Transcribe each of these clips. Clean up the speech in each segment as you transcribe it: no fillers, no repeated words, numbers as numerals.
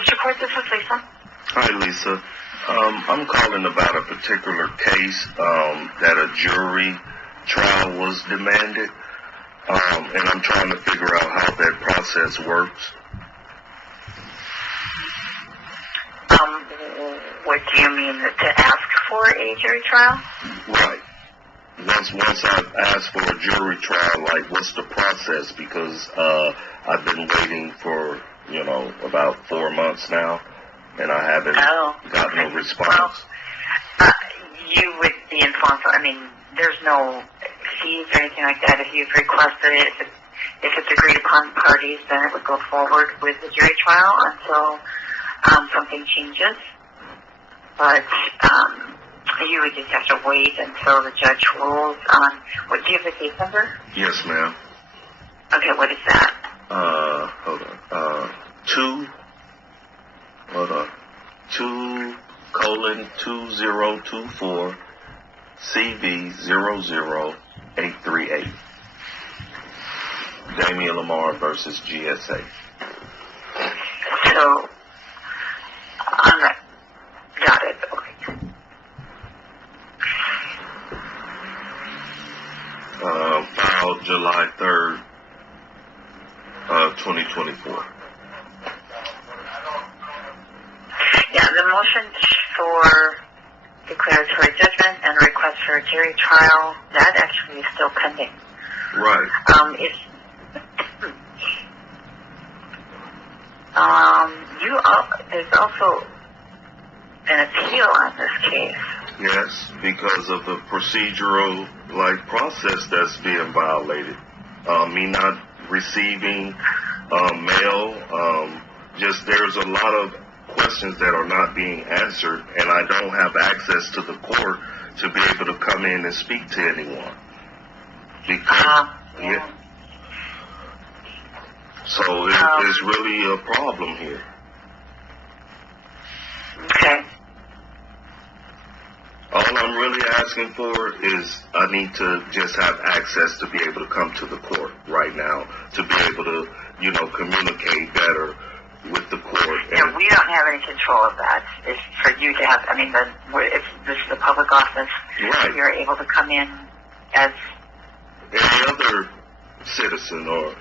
District Court, this is Lisa. Hi, Lisa. I'm calling about a particular case that a jury trial was demanded, and I'm trying to figure out how that process works. What do you mean, to ask for a jury trial? Right. Once I've asked for a jury trial, like, what's the process? Because I've been waiting for, about 4 months now, and I haven't gotten a response. Well, you would be informed. There's no fees or anything like that. If you've requested it, if it's agreed upon parties, then it would go forward with the jury trial until something changes. But you would just have to wait until the judge rules on. What do you have the case number? Yes, ma'am. Okay, what is that? Hold on. 2:2024 CV00838. Damian Lamar versus GSA. So, got it. Okay. Filed July 3rd, 2024. Yeah, the motion for declaratory judgment and a request for a jury trial, that actually is still pending. Right. There's also an appeal on this case. Yes, because of the procedural process that's being violated. Me not receiving mail, there's a lot of questions that are not being answered, and I don't have access to the court to be able to come in and speak to anyone. Because, So it's really a problem here. Okay. All I'm really asking for is I need to just have access to be able to come to the court right now, to be able to, communicate better with the court. Yeah, we don't have any control of that. It's for you to have, if this is a public office, right. You're able to come in as any other citizen or,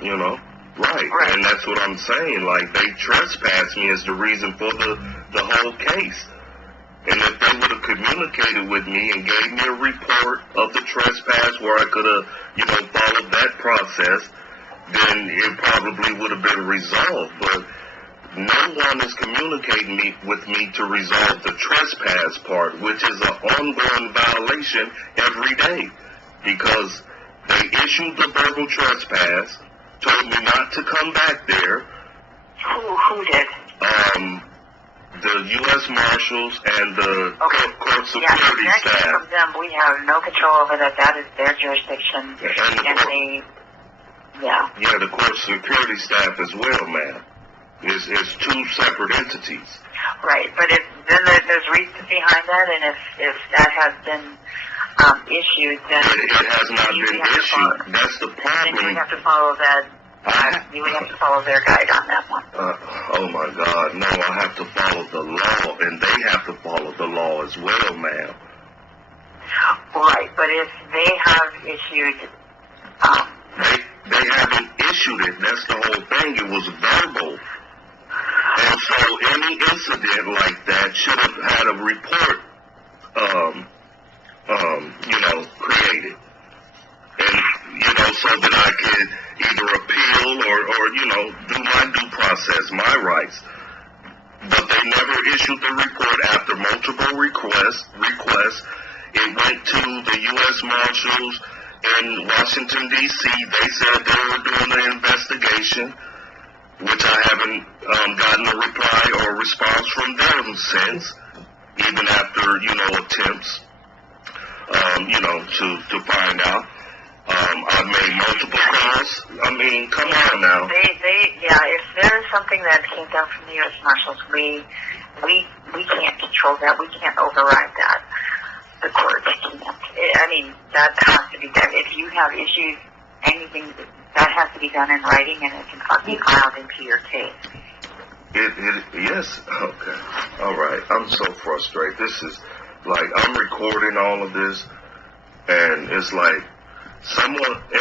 Right, and that's what I'm saying. They trespassed me as the reason for the whole case. And if they would have communicated with me and gave me a report of the trespass where I could have, followed that process, then it probably would have been resolved. But no one is communicating with me to resolve the trespass part, which is an ongoing violation every day. Because they issued the verbal trespass, told me not to come back there. Who did? The U.S. Marshals and the court security staff. From them, we have no control over that. That is their jurisdiction. The court security staff as well, ma'am. It's two separate entities. Right, but then there's reasons behind that, and if that has been issued, then it has not been issued. That's the problem. Then you have to follow that. You would have to follow their guide on that one. Oh my God, no! I have to follow the law, and they have to follow the law as well, ma'am. Right, but if they have issued, they haven't issued it. That's the whole thing. It was verbal. And so any incident like that should have had a report, created. And, so that I could either appeal or do my due process, my rights. But they never issued the report after multiple requests. It went to the U.S. Marshals in Washington, D.C. They said they were doing an investigation, which I haven't gotten a reply or a response from them since, even after, attempts, to find out. I've made multiple calls. Come on now. If there is something that came down from the U.S. Marshals, we can't control that. We can't override that. The court can't. That has to be done. If you have issues, that has to be done in writing, and it can be filed into your case. Okay. Okay. All right. Thank you. All right. Thank you. Yes, okay. All right. I'm so frustrated. This is like, I'm recording all of this, and it's like,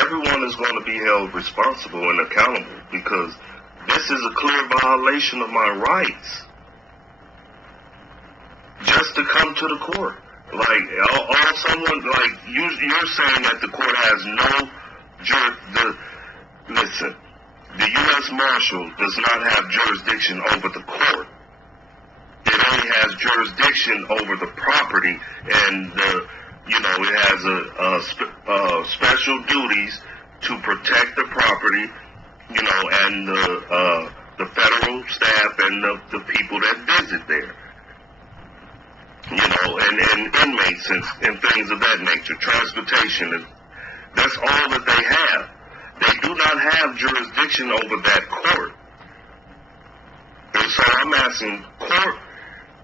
everyone is going to be held responsible and accountable, because this is a clear violation of my rights. Just to come to the court. Like, all someone, like, you're saying that the court has no listen, the U.S. Marshal does not have jurisdiction over the court. It only has jurisdiction over the property, and it has special duties to protect the property, and the federal staff and the people that visit there. And inmates and things of that nature, transportation, that's all that they have. They do not have jurisdiction over that court. And so I'm asking court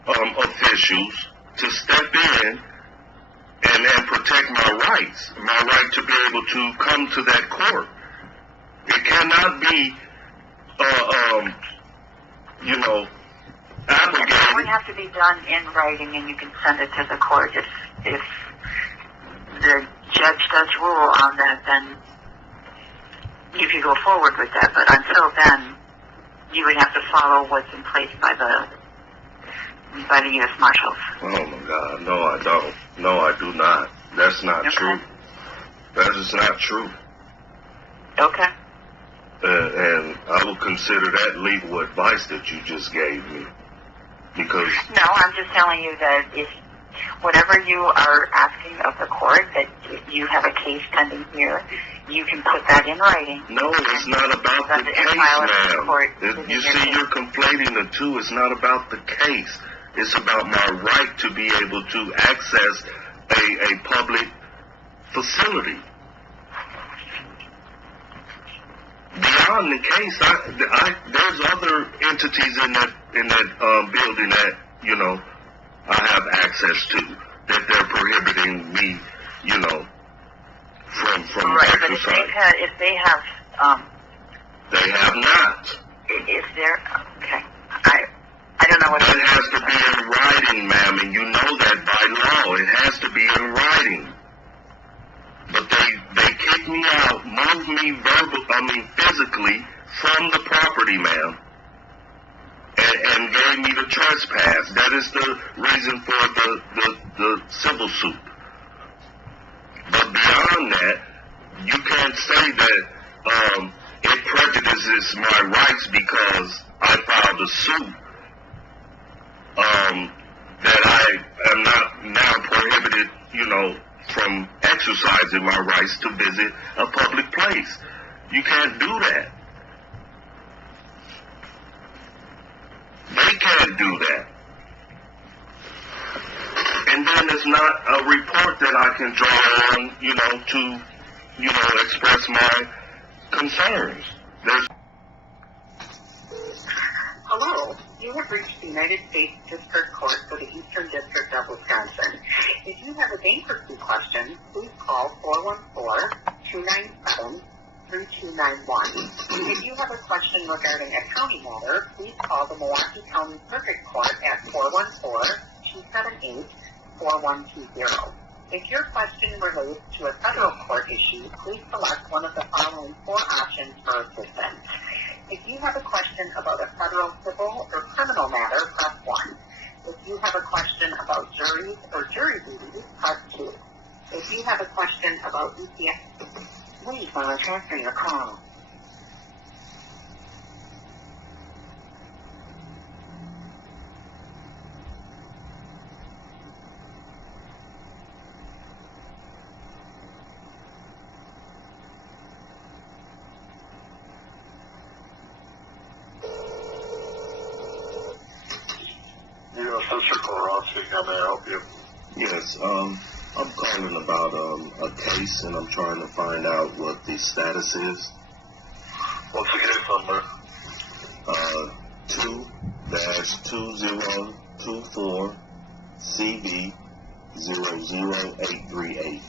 officials to step in and protect my rights, my right to be able to come to that court. It cannot be, obligated. It would have to be done in writing, and you can send it to the court. If the judge does rule on that, then you can go forward with that. But until then, you would have to follow what's in place by the U.S. Marshals. Oh my God, no, I don't. No, I do not. That's not true. That is not true. Okay. And I would consider that legal advice that you just gave me. Because no, I'm just telling you that if whatever you are asking of the court, that if you have a case pending here, you can put that in writing. No, it's not about the case, ma'am. You see, you're conflating the two. It's not about the case. It's about my right to be able to access a public facility. Beyond the case, there's other entities in that building that I have access to, that they're prohibiting me, from right, exercise. But if they have, they have not. If they're okay, I don't know what that has to be in writing, ma'am, and you know that by law. It has to be in writing. But they kicked me out, moved me physically from the property, ma'am, and gave me the trespass. That is the reason for the civil suit. But beyond that, you can't say that it prejudices my rights because I filed a suit that I am not now prohibited, from exercising my rights to visit a public place. You can't do that. They can't do that. And then there's not a report that I can draw on, to, express my concerns. Hello, you have reached the United States District Court for the Eastern District of Wisconsin. If you have a bankruptcy question, please call 414-297-3291. If you have a question regarding a county matter, please call the Milwaukee County Circuit Court at 414-278-4120. If your question relates to a federal court issue, please select one of the following 4 options for assistance. If you have a question about a federal civil or criminal matter, press 1. If you have a question about juries or jury duties, press 2. If you have a question about EPS, wait while I transfer your call. How may I help you? Yes, I'm calling about a case, and I'm trying to find out what the status is. What's the case number? 2-2024 CV 00838.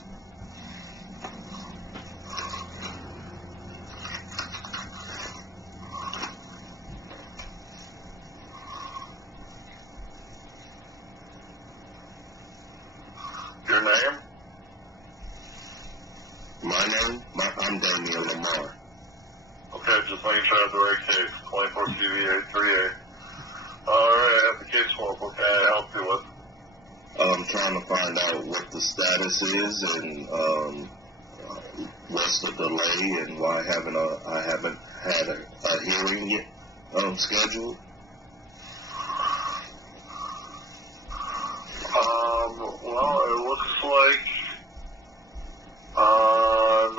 I'm Daniel Lamar. Okay, just making sure I have the right case. 24 CV838. Alright, I have the case form. What can I help you with? I'm trying to find out what the status is and what's the delay and why I haven't had a hearing yet scheduled. Well, it looks like on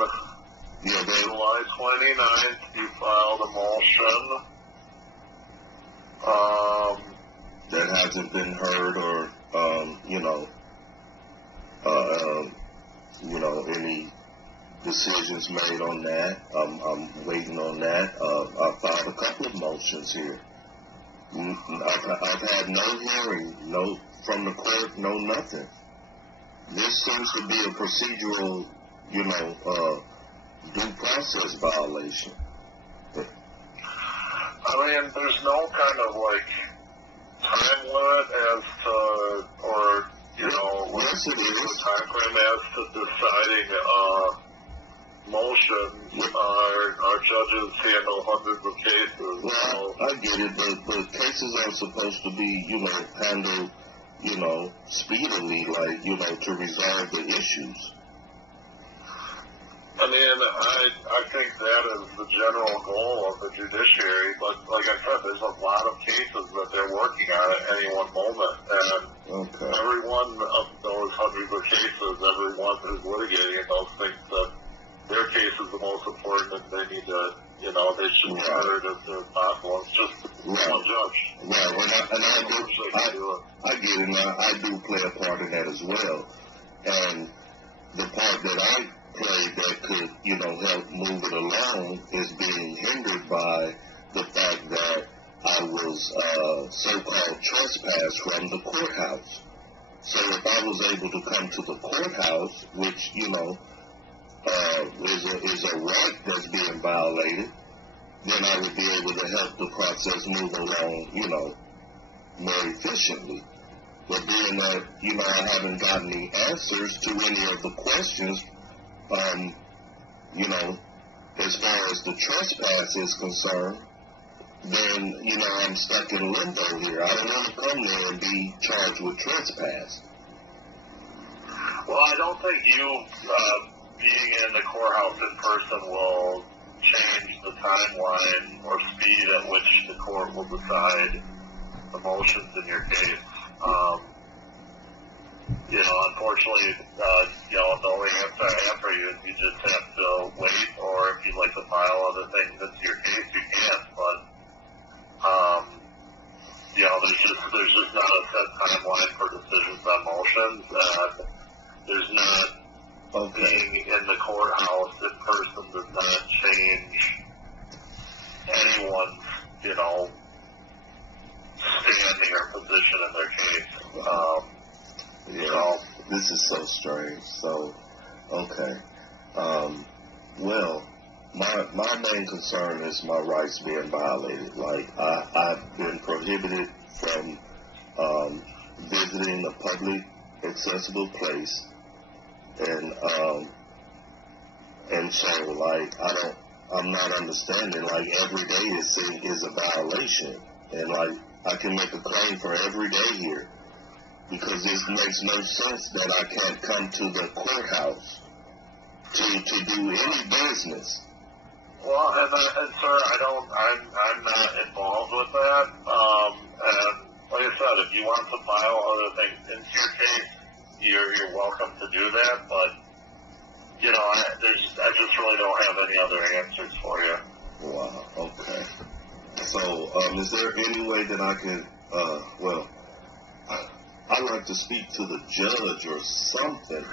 July 29th you filed a motion. That hasn't been heard or, any decisions made on that. I'm waiting on that. I filed a couple of motions here. I've had no hearing, no from the court, no nothing. This seems to be a procedural, due process violation. I mean, there's no kind of time limit as to, or yes, it is. time frame as to deciding motions. Our judges handle hundreds of cases. Well, I get it, but cases are supposed to be, handled, speedily, to resolve the issues. I mean, I think that is the general goal of the judiciary, but like I said, there's a lot of cases that they're working on at any one moment, and every one of those hundreds of cases, everyone who's litigating those thinks that their case is the most important and they need to, they should be heard as soon as possible. It's just one judge. Right, I get it, now I do play a part in that as well, and the part that I play that could, help move it along is being hindered by the fact that I was so-called trespassed from the courthouse. So if I was able to come to the courthouse, which, is a right that's being violated, then I would be able to help the process move along, more efficiently. But being that, I haven't gotten the answers to any of the questions, as far as the trespass is concerned, then, I'm stuck in limbo here. I don't want to come there and be charged with trespass. Well, I don't think you being in the courthouse in person will change the timeline or speed at which the court will decide the motions in your case. Unfortunately, the only answer I have for you is you just have to wait, or if you'd like to file other things into your case, you can. But, there's just not a set timeline for decisions on motions, and there's not being in the courthouse in person does not change anyone's, standing or position in their case. This is so strange. So, okay. Well, my main concern is my rights being violated. I've been prohibited from visiting a public accessible place, and so I'm not understanding. Every day is a violation, and I can make a claim for every day here, because it makes no sense that I can't come to the courthouse to do any business. Well, and sir, I'm not involved with that. And like I said, if you want to file other things into your case, you're welcome to do that. But I just really don't have any other answers for you. Wow. Okay. So, is there any way that I can? I'd like to speak to the judge or something.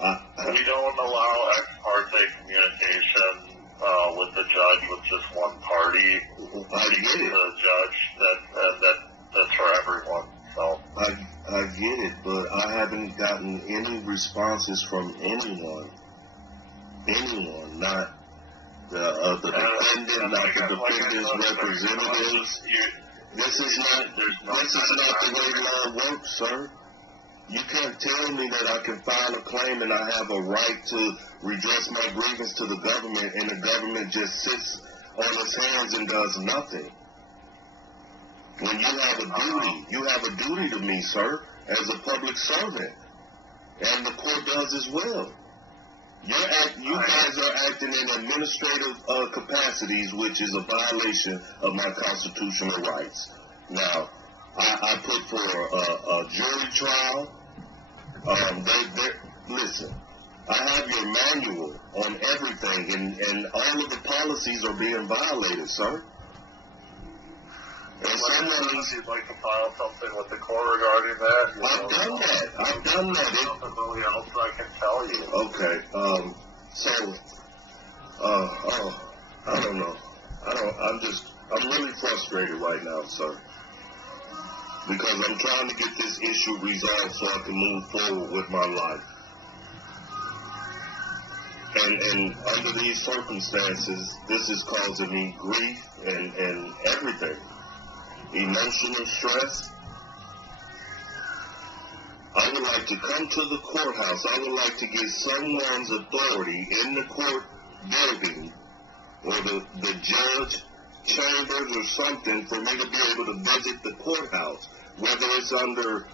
We don't allow ex parte communication with the judge with just one party. I get it. The judge that's for everyone. So I get it, but I haven't gotten any responses from anyone. Not the defendant, not the defendant's representatives. This is not the way law works, sir. You can't tell me that I can file a claim and I have a right to redress my grievance to the government, and the government just sits on its hands and does nothing. When you have a duty to me, sir, as a public servant, and the court does as well. You guys are acting in administrative capacities, which is a violation of my constitutional rights. Now, I put for a jury trial. Listen, I have your manual on everything, and all of the policies are being violated, sir. And if you'd like to file something with the court regarding that, I've done that. There's nothing really else I can tell you. Okay. I don't know. I'm really frustrated right now, sir. Because I'm trying to get this issue resolved so I can move forward with my life. And under these circumstances, this is causing me grief and everything. Emotional stress. I would like to come to the courthouse. I would like to get someone's authority in the court building or the judge chambers or something for me to be able to visit the courthouse, whether it's under,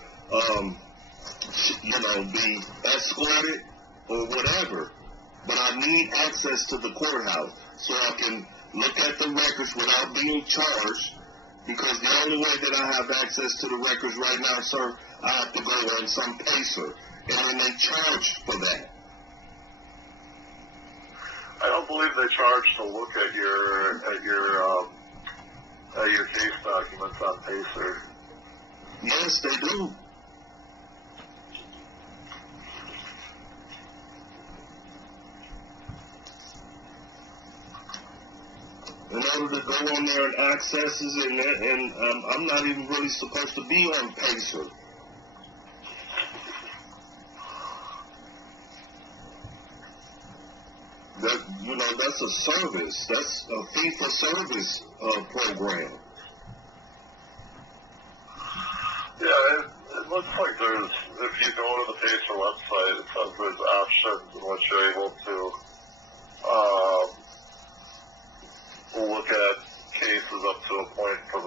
be escorted or whatever. But I need access to the courthouse so I can look at the records without being charged, because the only way that I have access to the records right now, sir, I have to go on some pacer, and then they charge for that. I don't believe they charge to look at your case documents on Pacer. Yes, they do. In order to go on there and access it, and I'm not even really supposed to be on Pacer. That's a service. That's a fee-for-service program. Yeah, it looks like if you go to the Pacer website, it says there's options in which you're able to look at cases up to a point for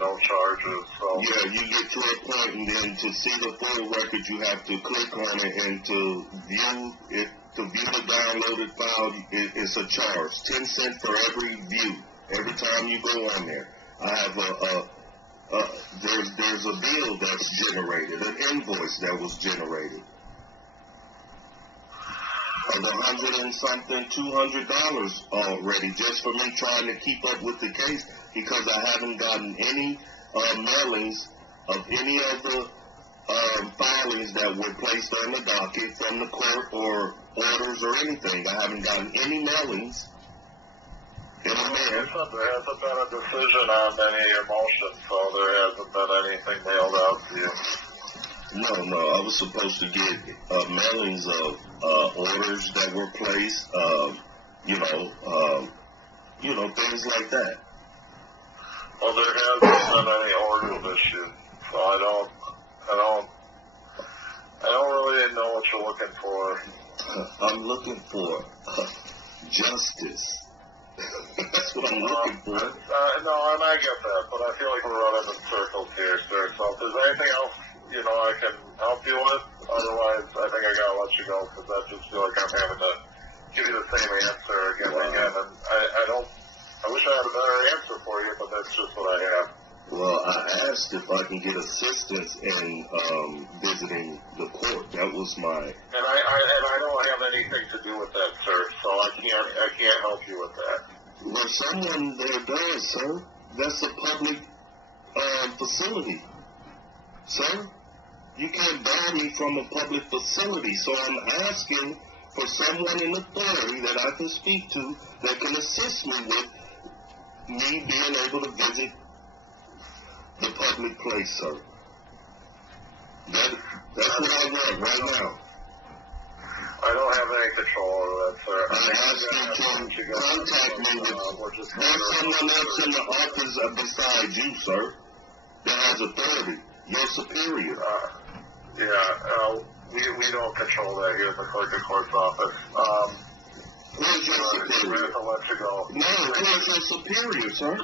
no charges. So yeah, you get to a point, and then to see the full record, you have to click on it, and to view it. To view the downloaded file, it's a charge. 10 cents for every view. Every time you go on there, I have there's a bill that's generated, an invoice that was generated of $100 and something, $200 already, just for me trying to keep up with the case, because I haven't gotten any mailings of any of the filings that were placed on the docket from the court or orders or anything. I haven't gotten any mailings in a mail. There hasn't been a decision on any of your motions, so there hasn't been anything mailed out to you. No, I was supposed to get mailings of orders that were placed, things like that. Well, there hasn't been any orders issued, so I don't really know what you're looking for. I'm looking for justice. That's what I'm looking for. No, and I get that, but I feel like we're running in circles here, sir. So if there's anything else, I can help you with, otherwise I think I gotta let you go, because I just feel like I'm having to give you the same answer again and again, and I wish I had a better answer for you, but that's just what I have. Well, I asked if I can get assistance in visiting the court. That was my. And I don't have anything to do with that, sir. So I can't help you with that. Well, someone there does, sir. That's a public facility, sir. You can't ban me from a public facility. So I'm asking for someone in authority that I can speak to that can assist me with me being able to visit the public place, sir. That's what I want right now. I don't have any control over that, sir. I ask you to contact me with someone else in the office besides you, sir, that has authority. Your superior. we don't control that here at the clerk of court's office. Who is your superior? To let you go. No, who is your superior, sir?